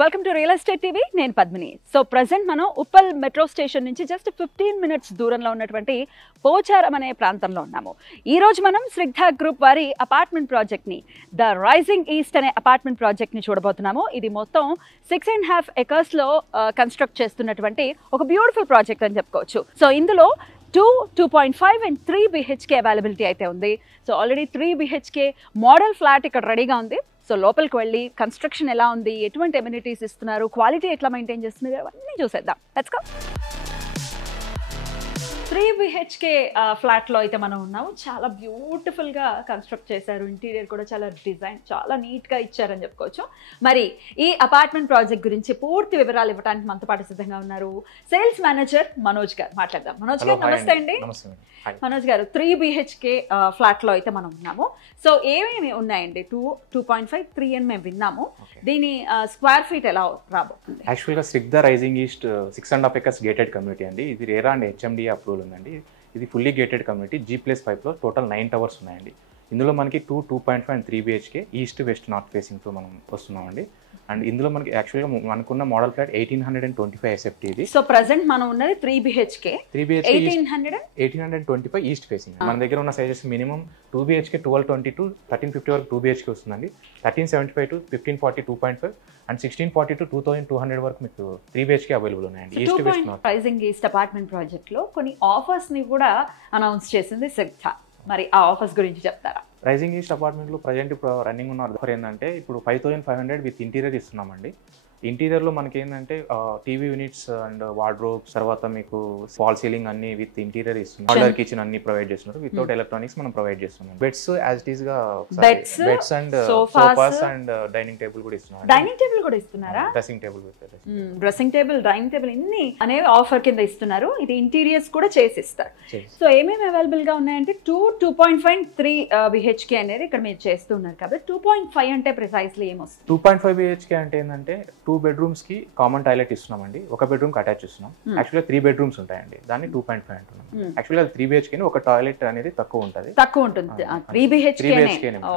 Welcome to real estate TV. నేను Padmini. So present మనం Uppal metro station నుంచి జస్ట్ 15 minutes దూరంలో ఉన్నటువంటి పోచారం అనే ప్రాంతంలో ఉన్నాము. ఈ రోజు మనం స్నిగ్ధ గ్రూప్ వారి అపార్ట్మెంట్ ప్రాజెక్ట్ని, ద రైజింగ్ ఈస్ట్ అనే అపార్ట్మెంట్ ప్రాజెక్ట్ని చూడబోతున్నాము. ఇది మొత్తం 6.5 acresలో కన్స్ట్రక్ట్ చేస్తున్నటువంటి ఒక బ్యూటిఫుల్ ప్రాజెక్ట్ అని చెప్పుకోవచ్చు. సో ఇందులో 2.5 and 3 BHK అవైలబిలిటీ అయితే ఉంది. So already 3 BHK model flat ఇక్కడ రెడీగా ఉంది. సో లోపలికి వెళ్ళి కన్స్ట్రక్షన్ ఎలా ఉంది, ఎటువంటి ఎమ్యూనిటీస్ ఇస్తున్నారు, క్వాలిటీ ఎట్లా మెయింటైన్ చేస్తున్నారు, అవన్నీ చూసేద్దాం. Let's go. 3 BHK ఫ్లాట్లో అయితే మనం ఉన్నాము. చాలా బ్యూటిఫుల్గా కన్స్ట్రక్ట్ చేశారు. ఇంటీరియర్ కూడా చాలా డిజైన్ చాలా నీట్గా ఇచ్చారని చెప్పుకోవచ్చు. మరి ఈ అపార్ట్మెంట్ ప్రాజెక్ట్ గురించి పూర్తి వివరాలు ఇవ్వడానికి మనతో పాటు సిద్ధంగా ఉన్నారు సేల్స్ మేనేజర్ మనోజ్ గారు. మాట్లాడదాం. మనోజ్ గారు నమస్తే అండి. మనోజ్ గారు, 3 BHK ఫ్లాట్లో అయితే మనం ఉన్నాము. సో ఏమేమి ఉన్నాయండి? 2.5, 3 అని మేము విన్నాము. దీని స్క్వేర్ ఫీట్ ఎలా రాబోతుంది? యాక్చువల్గా Snigdha rising east 6.5 acres gated community అండి. ఇది రేరా అండ్ HMDA అప్రూవల్ ఉందండి. ఇది ఫుల్లీ గేటెడ్ కమ్యూనిటీ. G+5లో టోటల్ 9 towers ఉన్నాయండి. ఇందులో మనకి 2.5 and 3 BHK east west north ఫేసింగ్తో మనం వస్తున్నామండి. అండ్ ఇందులో మనకి యాక్చువల్గా మనకున్న మోడల్ ఫ్లాట్ 1825 SFT ఇది. సో ప్రెసెంట్ మనం ఉన్నది 3 BHK 1825 ఈస్ట్ ఫేసింగ్. మన దగ్గర ఉన్న సైజెస్ మినిమం 2 BHK 1220 to 1350 వరకు 2 BHK వస్తుందండి. 1375 to 1540 2.5 అండ్ 1640 to 2200 వరకు మీకు 3 BHK అవైలబుల్ ఉన్నాయండి. East west north rising east apartment project లో కొన్ని ఆఫర్స్ ని కూడా అనౌన్స్ చేసింది స్నిగ్ధ. మరి ఆ ఆఫర్స్ గురించి చెప్తారా? రైజింగ్ ఈస్ట్ అపార్ట్మెంట్లో ప్రజెంట్ ఇప్పుడు రన్నింగ్ ఉన్న ఆఫర్ ఏంటంటే ఇప్పుడు 5500 విత్ ఇంటీరియర్ ఇస్తున్నామండి. ఇంటీరియర్లో మనకి ఏంటంటే టీవీ యూనిట్స్ అండ్ వార్డ్రోబ్స్, తర్వాత మీకు ఫాల్ సీలింగ్ అన్ని విత్ ఇంటీరియర్ ఇస్తున్నాం. మోడలర్ కిచెన్ అన్ని ప్రొవైడ్ చేస్తున్నారు. వితౌట్ ఎలక్ట్రానిక్స్ మనం ప్రొవైడ్ చేస్తున్నాం. బెడ్స్ యాజ్ ఇట్ ఈస్ గా beds and sofas and dining table కూడా ఇస్తున్నాం. డైనింగ్ టేబుల్ కూడా ఇస్తున్నారా? డ్రెస్సింగ్ టేబుల్ డైనింగ్ టేబుల్ ఇన్ని అనేవి ఆఫర్ కింద ఇస్తున్నారు. ఇది ఇంటీరియర్స్ కూడా చేసి ఇస్తారు. సో ఏమేమి అవైలబుల్ గా ఉన్నాయంటే 2.5 and 3 BHK అనేది ఇక్కడ మీరు చేస్తున్నారు కాబట్టి 2.5 అంటే ప్రిసైజ్లీ ఏమొస్తుంది? 2.5 BHK అంటే ఏంటంటే 2 bedrooms కి కామన్ టాయిలెట్ ఇస్తున్నామండి. ఒక బెడ్రూమ్ కి అటాచ్ ఇస్తున్నాం. యాక్చువల్గా 3 bedrooms ఉంటాయండి. దాన్ని 2.5 అంటున్నాం. యాక్చువల్గా 3 BHK ఒక టాయిలెట్ అనేది తక్కువ ఉంటుంది. 3 BHK.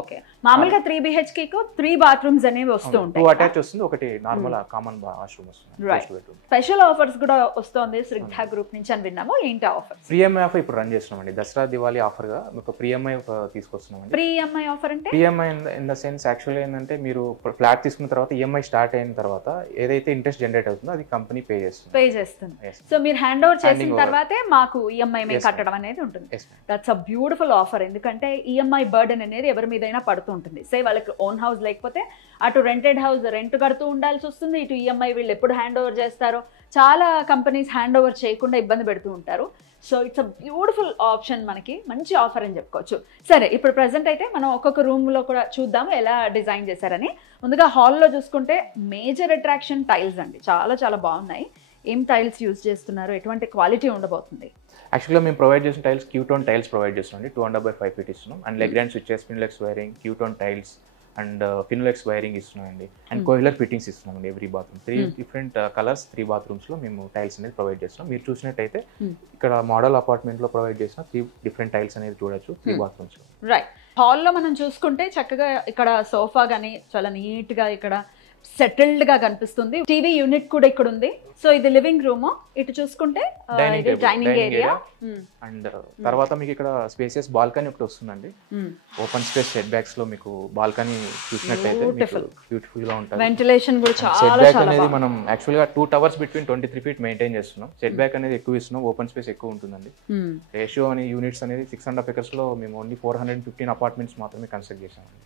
ఓకే, మామూలుగా 3 BHK కు 3 bathrooms అనేవి వస్తూ ఉంటాయి. 2 అటాచ్ వస్తుంది, ఒకటి నార్మల్ కామన్ వాష్రూమ్ వస్తుంది. స్పెషల్ ఆఫర్స్ కూడా వస్తుంది స్నిగ్ధ గ్రూప్ నుంచి అని విన్నాము. ఏంటి ఆఫర్? ఫ్రీ EMI ఆఫర్ ఇప్పుడు రన్ చేస్తున్నామండి. దసరా దివాళీ ఆఫర్ గా ఒక ఫ్రీ EMI తీసుకొస్తున్నామండి. ఫ్రీ EMI ఆఫర్ అంటే free EMI in the sense యాక్చువల్గా ఏంటంటే మీరు ఫ్లాట్ తీసుకున్న తర్వాత EMI స్టార్ట్ అయిన తర్వాత ఏదైతే ఇంట్రెస్ట్ జనరేట్ అవుతుందో అది కంపెనీ పే చేస్తుంది. సో మీరు హ్యాండ్ ఓవర్ చేసిన తర్వాతే మాకు EMI కట్టడం అనేది ఉంటుంది. That's a beautiful offer. ఎందుకంటే EMI బర్డెన్ అనేది ఎవరి మీదైనా పడుతూ ఉంటుంది. సే వాళ్ళకి ఓన్ హౌస్ లేకపోతే అటు రెంటెడ్ హౌస్ రెంట్ కడుతూ ఉండాల్సి వస్తుంది, ఇటు EMI వీళ్ళు ఎప్పుడు హ్యాండ్ ఓవర్ చేస్తారో చాలా కంపెనీస్ హ్యాండ్ ఓవర్ చేయకుండా ఇబ్బంది పెడుతూ ఉంటారు. So it's a beautiful option, మనకి మంచి ఆఫర్ అని చెప్పుకోవచ్చు. సరే, ఇప్పుడు ప్రజెంట్ అయితే మనం ఒక్కొక్క రూమ్లో కూడా చూద్దాము ఎలా డిజైన్ చేశారని. ముందుగా హాల్లో చూసుకుంటే మేజర్ అట్రాక్షన్ టైల్స్ అండి. చాలా చాలా బాగున్నాయి. ఏం టైల్స్ యూజ్ చేస్తున్నారు, ఎటువంటి క్వాలిటీ ఉండబోతుంది? యాక్చువల్గా మేము ప్రొవైడ్ చేసిన టైల్స్ క్యూటోన్ టైల్స్ ప్రొవైడ్ చేస్తున్నాం. 2.5 feet ఇస్తున్నాం. And Legrand switches, Finolex wiring, క్యూటోన్ టైల్స్ అండ్ ఫిన్లెక్స్ వైరింగ్ ఇస్తున్నామండి. అండ్ కోయిలర్ ఫిట్టింగ్స్ ఇస్తున్నామండి. Every bathroom 3 different colours 3 bathrooms లో మేము టైల్స్ అనేది ప్రొవైడ్ చేస్తున్నాం. మీరు చూసినట్టయితే ఇక్కడ మోడల్ అపార్ట్మెంట్ లో ప్రొవైడ్ చేసిన 3 different టైల్స్ అనేది చూడొచ్చు 3 bathrooms లో. రైట్, హాల్లో మనం చూసుకుంటే చక్కగా ఇక్కడ సోఫా కానీ చాలా నీట్ గా ఇక్కడ సెటిల్డ్ గా కనిపిస్తుంది. టీవీ యూనిట్ కూడా ఇక్కడ ఉంది. సో ఇది లివింగ్ రూమ్. ఇటు చూసుకుంటే డైనింగ్ ఏరియా అండ్ తర్వాత మీకు ఇక్కడ స్పేసియస్ బాల్కనీ ఒకటి వస్తుందండి. ఓపెన్ స్పేస్ సెట్ బ్యాక్స్ లో మీకు బాల్కనీ చూసినట్టయితే బ్యూటిఫుల్ గా ఉంటుంది. వెంటిలేషన్ కూడా చాలా సెట్ బ్యాక్ అనేది మనం యాక్చువల్ గా 2 towers between 23 feet మెయింటైన్ చేస్తున్నాం. సెట్ బ్యాక్ అనేది ఎక్కువ ఇస్తున్నాం. ఓపెన్ స్పేస్ ఎక్కువ ఉంటుందండి. రేషియో అనే యూనిట్స్ అనేది 6.5 acres లో మేము ఓన్లీ 415 అపార్ట్మెంట్స్ మాత్రమే కన్స్ట్రక్ట్ చేసామండి.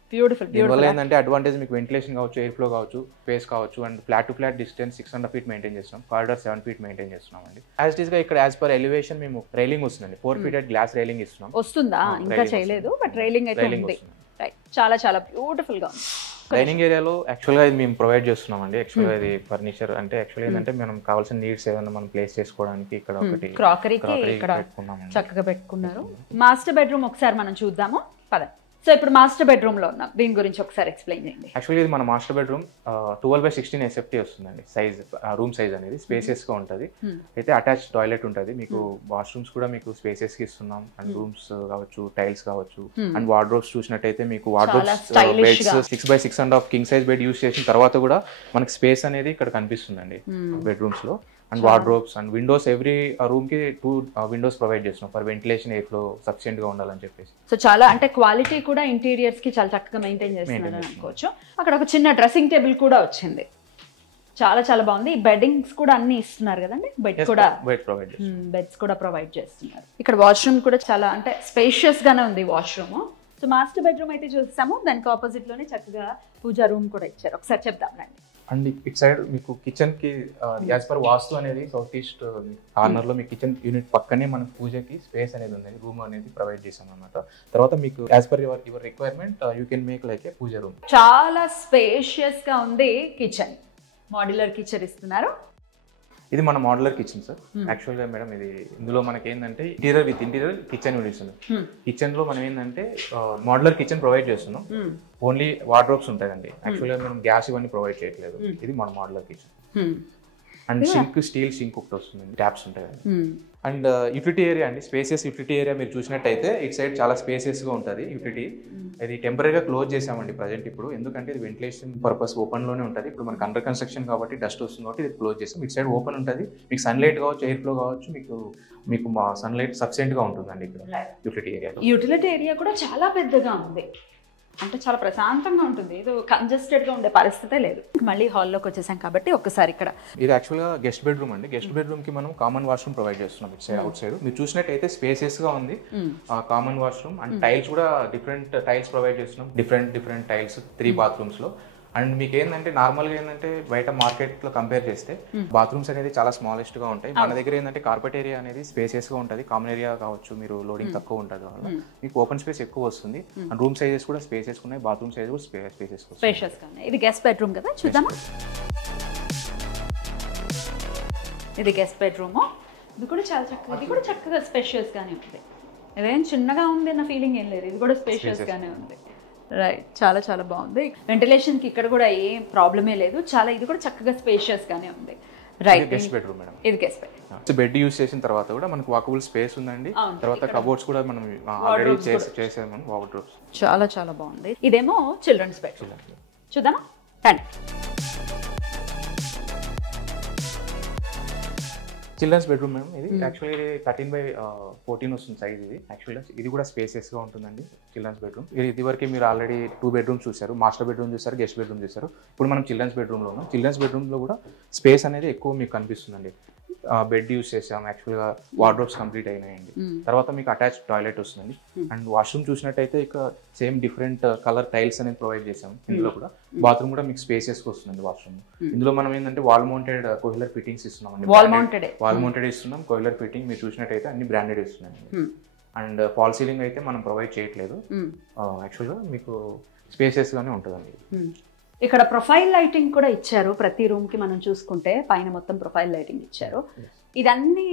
దీనివల్ల ఏంటంటే అడ్వాంటేజ్ మీకు వెంటిలేషన్ కావచ్చు, ఎయిర్ ఫ్లో కావచ్చు, స్పేస్ కావచ్చు. And flat to flat distance 6.5 feet maintain చేస్తున్నాం. కారిడార్ 7 feet మెయింటైన్ చేస్తున్నాం అండి. యాజ్ ఇట్ ఈస్ గా ఇక్కడ యాజ్ పర్ ఎలివేషన్ మేము రైలింగ్ వస్తుందండి. 4 feet గ్లాస్ రైలింగ్ ఇస్తున్నాం. వస్తుందా? ఇంకా చేయలేదు, బట్ రైలింగ్ అయితే ఉంది. చాలా చాలా బ్యూటిఫుల్ గా ఉంది. డైనింగ్ ఏరియాలో యాక్చువల్గా ఇది మేము ప్రొవైడ్ చేస్తున్నామండి. యాక్చువల్గా ఇది ఫర్నిచర్ అంటే యాక్చువల్గా ఏంటంటే మనం కావాల్సిన నీడ్స్ ఏదైనా మనం ప్లేస్ చేసుకోవడానికి ఇక్కడ ఒకటి క్రాకరీకి ఇక్కడ చక్కగా పెట్టుకున్నారు. మాస్టర్ బెడ్రూమ్ ఒకసారి మనం చూద్దాము. పద. సో ఇప్పుడు మాస్టర్ బెడ్రూమ్ లో ఉన్నాం, దీని గురించి ఒకసారి ఎక్స్ప్లెయిన్ చేయండి. యాక్చువల్లీ ఇది మన మాస్టర్ బెడ్రూమ్ 12/16 SFT వస్తుందండి సైజ్, రూమ్ సైజ్ అనేది స్పేసెస్ గా ఉంటుంది. అయితే అటాచ్ టాయిలెట్ ఉంటుంది మీకు, వాష్రూమ్స్ కూడా మీకు స్పేసెస్ కి ఇస్తున్నాం, అండ్ రూమ్స్ కావచ్చు, టైల్స్ కావచ్చు, అండ్ వార్డ్రోబ్స్ చూసినట్టయితే మీకు wardrobes beds 6x6.5 king size bed use చేసిన తర్వాత కూడా మనకి స్పేస్ అనేది ఇక్కడ కనిపిస్తుందండి బెడ్రూమ్స్ లో. And wardrobes and Windows, every room కి 2 విండోస్ ప్రొవైడ్ చేస్తున్నాం for ventilation, air flow sufficient గా ఉండాలని చెప్పేసి. సో చాలా అంటే క్వాలిటీ కూడా ఇంటీరియర్స్ కి చాలా చక్కగా మెయింటైన్ చేస్తున్నారు అనుకోవచ్చు. అక్కడ ఒక చిన్న డ్రెస్సింగ్ టేబుల్ కూడా వచ్చింది, చాలా చాలా బాగుంది. బెడ్డింగ్స్ కూడా అన్ని ఇస్తున్నారు కదండి, బెడ్స్ కూడా ప్రొవైడ్ చేస్తున్నారు. ఇక్కడ వాష్రూమ్ కూడా చాలా అంటే స్పేషియస్ గానే ఉంది వాష్రూమ్. సో మాస్టర్ బెడ్రూమ్ అయితే చూస్తాము, దానికి ఆపోజిట్ లోనే చక్కగా పూజా రూమ్ కూడా ఇచ్చారు. ఒకసారి చెప్తాం రండి. అండ్ ఇట్ సైడ్ మీకు కిచెన్ కి యాజ్ పర్ వాస్తు అనేది సౌత్ ఈస్ట్ కార్నర్ లో మీ కిచెన్ యూనిట్ పక్కనే మన పూజకి స్పేస్ అనేది ఉంది, రూమ్ అనేది ప్రొవైడ్ చేసాం అనమాట. తర్వాత మీకు as per your requirement you can make like a puja room. చాలా స్పేషియస్ గా ఉంది కిచెన్, మాడ్యులర్ కిచెన్ ఇస్తున్నారు. ఇది మన మోడ్యులర్ కిచెన్ సార్. యాక్చువల్ గా మేడం ఇది ఇందులో మనకి ఏంటంటే interior with interior kitchen units ఉంది. కిచెన్ లో మనం ఏంటంటే మోడ్యులర్ కిచెన్ ప్రొవైడ్ చేస్తున్నాం, ఓన్లీ వార్డ్రోబ్స్ ఉంటాయండి. యాక్చువల్ గా మనం గ్యాస్ ఇవన్నీ ప్రొవైడ్ చేయట్లేదు, ఇది మన modular kitchen. And sink, steel sink ఒకటి వస్తుంది, ట్యాప్స్ ఉంటాయి. అండ్ యూటిలిటీ ఏరియా అండి, స్పేసెస్ యూటిలిటీ ఏరియా మీరు చూసినట్టయితే ఇటు సైడ్ చాలా స్పేసెస్ గా ఉంటుంది యూటిలిటీ. ఇది టెంపరీగా క్లోజ్ చేసామండి ప్రజెంట్ ఇప్పుడు, ఎందుకంటే ఇది వెంటిలేషన్ పర్పస్ ఓపెన్ లోనే ఉంటుంది. ఇప్పుడు మనకి అండర్ కన్స్ట్రక్షన్ కాబట్టి డస్ట్ వస్తుంది కాబట్టి ఇది క్లోజ్ చేసాం. ఇటు సైడ్ ఓపెన్ ఉంటుంది, మీకు సన్లైట్ కావచ్చు, ఎయిర్ ఫ్లో కావచ్చు, మీకు మా సన్లైట్ సఫిషియెంట్ గా ఉంటుందండి ఇక్కడ యూటిలిటీ ఏరియా. యూటిలిటీ ఏరియా కూడా చాలా పెద్దగా ఉంది, అంటే చాలా ప్రశాంతంగా ఉంటుంది, ఇది కంజెస్టెడ్ గా ఉండే పరిస్థితే లేదు. మళ్ళీ హాల్లోకి వచ్చేసాం కాబట్టి ఒక్కసారి ఇక్కడ ఇది యాక్చువల్గా గెస్ట్ బెడ్రూమ్ అండి. గెస్ట్ బెడ్రూమ్ కి మనం కామన్ వాష్రూమ్ ప్రొవైడ్ చేస్తున్నాం ఇటు సైడ్, అవుట్ సైడ్. మీరు చూసినట్టయితే స్పేసెస్ గా ఉంది కామన్ వాష్రూమ్. అండ్ టైల్స్ కూడా డిఫరెంట్ టైల్స్ ప్రొవైడ్ చేస్తున్నాం, డిఫరెంట్ టైల్స్ 3 బాత్రూమ్స్ లో. అండ్ మీకు ఏంటంటే నార్మల్గా ఏంటంటే బయట మార్కెట్లో కంపేర్ చేస్తే బాత్రూమ్స్ అనేది చాలా స్మాలెస్ట్ గా ఉంటాయి. మన దగ్గర ఏంటంటే కార్పెట్ ఏరియా అనేది స్పేసెస్ గా ఉంటుంది, కామన్ ఏరియా కావచ్చు, మీరు లోడింగ్ తక్కువ ఉంటుంది వల్ల మీకు ఓపెన్ స్పేస్ ఎక్కువ వస్తుంది. అండ్ రూమ్ సైజెస్ కూడా స్పేసెస్ ఉన్నాయి, బాత్రూమ్ సైజ్ కూడా స్పేసెస్ ఉన్నాయి. ఇది గెస్ట్ బెడ్రూమ్ కదా, చూద్దామా. ఇది గెస్ట్ బెడ్రూమ్, ఇది కూడా చాలా చక్కగా, ఇది కూడా చక్కగా స్పేషియస్ గానే ఉంది. ఇదేం చిన్నగా ఉంది అన్న ఫీలింగ్ ఏం లేదు, ఇది కూడా స్పేషియస్ గానే ఉంది. రైట్, చాలా చాలా బాగుంది. వెంటిలేషన్కి ఇక్కడ కూడా ఏం ప్రాబ్లమే లేదు, చాలా ఇది కూడా చక్కగా స్పేషియస్ గానే ఉంది. Right, guest bedroom madam. ఇది గెస్ట్ బెడ్. బెడ్ యూస్ చేసిన తర్వాత కూడా మనకు వాకబుల్ స్పేస్ ఉందండి. తర్వాత కబోర్డ్స్ కూడా మనం ఆల్రెడీ చేసాము, వార్డ్రోబ్స్. చాలా చాలా బాగుంది. ఇదేమో చిల్డ్రన్స్ బెడ్, చూద్దామా రండి. చిల్డ్రన్స్ బెడ్రూమ్ మేడం ఇది. యాక్చువల్లీ ఇది 13/14 వస్తుంది సైజ్. ఇది యాక్చువల్గా ఇది కూడా స్పేసెస్ గా ఉంటుందండి చిల్డ్రన్స్ బెడ్రూమ్. ఇది వరకు మీరు ఆల్రెడీ 2 బెడ్రూమ్స్ చూసారు, మాస్టర్ బెడ్రూమ్ చూసారు, గెస్ట్ బెడ్రూమ్ చూసారు. ఇప్పుడు మనం చిల్డ్రన్స్ బెడ్రూమ్ లో ఉన్నాం. చిల్డ్రన్స్ బెడ్రూమ్ లో కూడా స్పేస్ అనేది ఎక్కువ మీకు కనిపిస్తుందండి. బెడ్ యూస్ చేసాం, యాక్చువల్గా వార్డ్రోబ్స్ కంప్లీట్ అయినాయండి. తర్వాత మీకు అటాచ్ టాయిలెట్ వస్తుందండి. అండ్ వాష్రూమ్ చూసినట్టయితే ఇక సేమ్ డిఫరెంట్ కలర్ టైల్స్ అనేది ప్రొవైడ్ చేసాం. ఇందులో కూడా బాత్రూమ్ కూడా మీకు స్పేసెస్ వస్తుందండి వాష్రూమ్. ఇందులో మనం ఏంటంటే వాల్ మౌంటెడ్ కోయిలర్ ఫిట్టింగ్స్ ఇస్తున్నాం అండి. వాల్ మౌంటెడ్ ఇస్తున్నాం, కోయిలర్ ఫిట్టింగ్ మీరు చూసినట్టయితే అన్ని బ్రాండెడ్ ఇస్తున్నాం. అండ్ ఫాల్ సీలింగ్ అయితే మనం ప్రొవైడ్ చేయట్లేదు, యాక్చువల్గా మీకు స్పేసెస్ గానే ఉంటుందండి. ఇక్కడ ప్రొఫైల్ లైటింగ్ కూడా ఇచ్చారు, ప్రతి రూమ్ కి మనం చూసుకుంటే పైన మొత్తం ప్రొఫైల్ లైటింగ్ ఇచ్చారు. ఇదన్నీ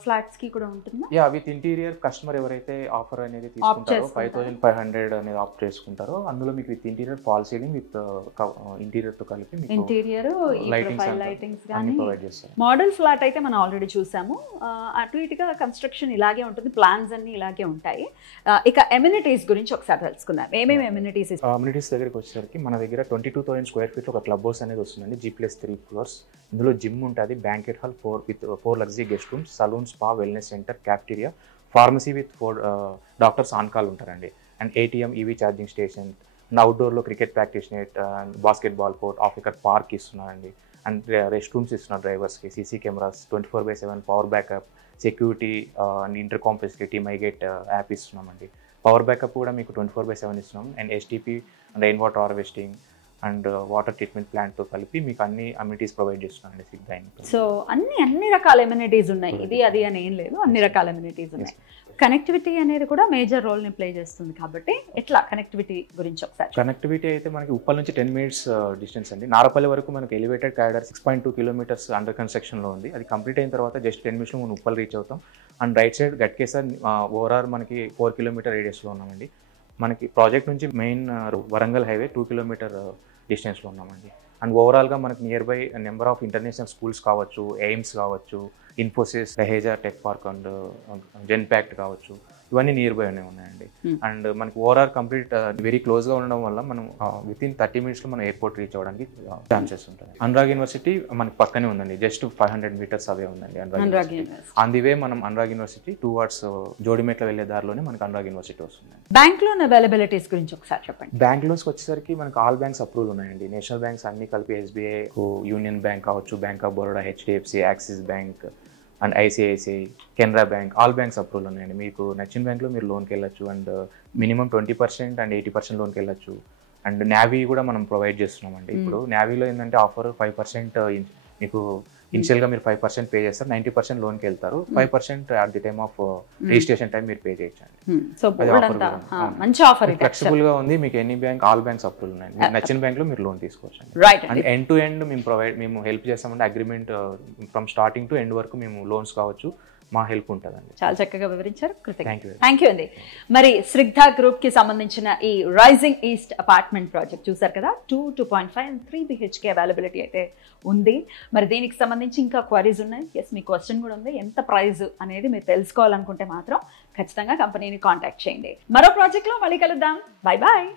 ఫ్లాట్స్ కి కూడా ఉంటుందా? యా, విత్ ఇంటీరియర్ కస్టమర్ ఎవరైతే ఆఫర్ అనేది తీసుకుంటారో 5500 అనేది ఆప్ట్ చేసుకుంటారో అందులో మీకు with interior fall ceiling with interior తో కలిపి మీకు ఇంటీరియర్ లైటింగ్స్ గాని ప్రొవైడ్ చేస్తారు. మోడల్ ఫ్లాట్ అయితే మనం ఆల్రెడీ చూసాము, అటు ఇటుగా కన్స్ట్రక్షన్ ఇలాగే ఉంటుంది, ప్లాన్స్ అన్ని ఇలాగే ఉంటాయి. ఇక ఎమ్యూనిటీస్ గురించి ఒకసారి తెలుసుకుందాం. ఏమేమి ఎమ్యూనిటీస్? అమ్యూనిటీస్ దగ్గరికి వచ్చేసరికి మన దగ్గర 22,000 స్క్వేర్ ఫీట్ ఒక క్లబ్ హౌస్ అనేది వస్తుందండి, G+3 ఫ్లోర్స్. ఇందులో జిమ్ ఉంటుంది, banquet hall, 4 luxury guest rooms, salon, spa, wellness centre, cafeteria, pharmacy with 4 doctors on call ఉంటారండి. And ATM, EV charging station, and అవుట్డోర్లో cricket practice net, basketball court, ఆఫ్రికర్ park ఇస్తున్నారండి. And rest rooms ఇస్తున్నారు డ్రైవర్స్కి, CC cameras, 24/7 power backup, security and intercom facility, MyGate app ఇస్తున్నామండి. Power backup కూడా మీకు 24/7 ఇస్తున్నాం. And STP, rain water harvesting and water treatment ప్లాంట్తో కలిపి మీకు అన్ని అమ్యూనిటీస్ ప్రొవైడ్ చేస్తున్నాండి సిగ్దైన్. సో అన్ని రకాల అమ్యూనిటీస్ ఉన్నాయి, ఇది అది అని ఏం లేదు, అన్ని రకాల అమ్యూనిటీస్ ఉన్నాయి. కనెక్టివిటీ అనేది కూడా మేజర్ రోల్ని ప్లే చేస్తుంది కాబట్టి ఎట్లా కనెక్టివిటీ గురించి ఒకసారి? కనెక్టివిటీ అయితే మనకి ఉప్పల్ నుంచి 10 minutes డిస్టెన్స్ అండి. నారపల్లి వరకు మనకి ఎలివేటెడ్ కారిడార్ 6.2 kilometers అండర్ కన్స్ట్రక్షన్లో ఉంది. అది కంప్లీట్ అయిన తర్వాత జస్ట్ 10 minutes మనం ఉప్పల్ రీచ్ అవుతాం. And right side Ghatkesar overall మనకి 4 kilometer రేడియస్లో ఉన్నామండి. మనకి ప్రాజెక్ట్ నుంచి మెయిన్ వరంగల్ హైవే 2 కిలోమీటర్ డిస్టెన్స్లో ఉన్నామండి. అండ్ ఓవరాల్గా మనకి near by number of international schools కావచ్చు, ఎయిమ్స్ కావచ్చు, Infosys, Raheja tech park and Genpact కావచ్చు, ఇవన్నీ నియర్ బై ఉన్నాయండి. అండ్ మనకి ఓవరాల్ కంప్లీట్ వెరీ క్లోజ్గా ఉండడం వల్ల మనం విత్ ఇన్ 30 minutesలో మనం ఎయిర్పోర్ట్ రీచ్ అవ్వడానికి ఛాన్సెస్ ఉంటాయి. అనురాగ్ యూనివర్సిటీ మనకి పక్కనే ఉందండి, జస్ట్ 500 meters అవే ఉందండి Anurag university. On the way మనం అనురాగ్ యూనివర్సిటీ టువర్డ్స్ జోడిమెట్ల వెళ్ళే దారిలోనే మనకి అనురాగ్ యూనివర్సిటీ వస్తుంది. బ్యాంక్ లోన్ అవైలబిలిటీస్ గురించి ఒకసారి చెప్పండి. బ్యాంక్ లోన్స్ వచ్చేసరికి మనకి ఆల్ బ్యాంక్స్ అప్రూవల్ ఉన్నాయండి. నేషనల్ బ్యాంక్స్ అన్ని కలిపి ఎస్బీఐ, యూనియన్ బ్యాంక్ కావచ్చు, bank of Baroda, HDFC, axis bank and ICICI, Canara bank, all banks approval ఉన్నాయండి. మీకు నచ్చిన బ్యాంక్లో మీరు లోన్కి వెళ్ళచ్చు. అండ్ మినిమం 20% అండ్ 80% లోన్కి వెళ్ళచ్చు. అండ్ నావీ కూడా మనం ప్రొవైడ్ చేస్తున్నామండి. ఇప్పుడు నావీలో ఏంటంటే ఆఫర్ 5% మీకు ఇనిషియల్గా మీరు 5% పే చేస్తారు, 90% లోన్కి వెళ్తారు, 5% at the time of registration time మీరు పే చేయొచ్చండి. మంచి ఆఫర్, ఫ్లెక్సిబుల్ గా ఉంది. మీకు any bank, all banks approval ఉన్నాయండి. మీకు నచ్చిన బ్యాంక్ లో మీరు లోన్ తీసుకోవచ్చు. అండ్ ఎండ్ టు ఎండ్ మేము హెల్ప్ చేస్తామంటే agreement from starting to end వరకు మేము లోన్స్ కావచ్చు, మా హెల్ప్ ఉంటుందండి. చాలా చక్కగా వివరించారు. థ్యాంక్ యూ అండి. మరి స్రిగ్ధ గ్రూప్ కి సంబంధించిన ఈ రైజింగ్ ఈస్ట్ అపార్ట్మెంట్ ప్రాజెక్ట్ చూసారు కదా, 2.5 and 3 BHK అవైలబిలిటీ అయితే ఉంది. మరి దీనికి సంబంధించి ఇంకా క్వరీస్ ఉన్నాయి. ఎస్, మీ క్వశ్చన్ కూడా ఉంది, ఎంత ప్రైస్ అనేది మీరు తెలుసుకోవాలనుకుంటే మాత్రం ఖచ్చితంగా కంపెనీని కాంటాక్ట్ చేయండి. మరో ప్రాజెక్ట్లో మళ్ళీ కలుద్దాం. Bye bye.